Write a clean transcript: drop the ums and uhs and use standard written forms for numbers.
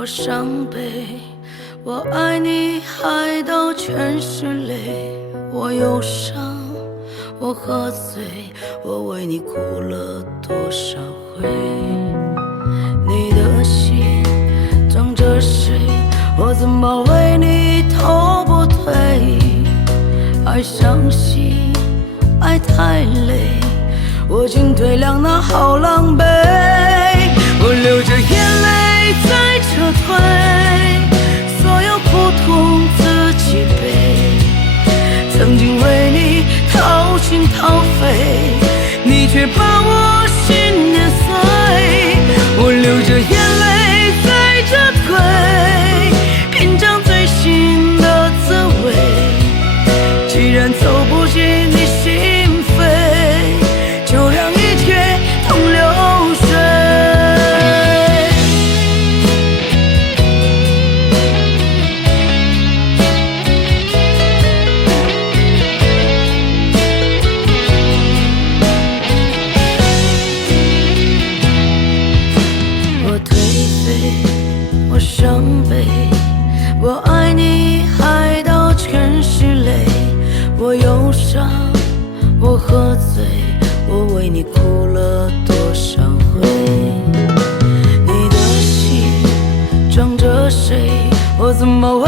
我伤悲，我爱你爱到全是泪，我忧伤，我喝醉，我为你哭了多少回？你的心装着谁？我怎么为你头不退？爱伤心，爱太累，我进退两难，好狼狈。我流着眼泪在撤退，所有苦痛自己背。曾经为你掏心掏肺，你却把我心碾碎。我流着眼泪在撤退，品尝最新的滋味。既然走不进你心扉，就让一切同流水。我颓废，我伤悲，我爱你爱到全是泪，我忧伤，我喝醉，我为你哭了多少回？你的心装着谁？我怎么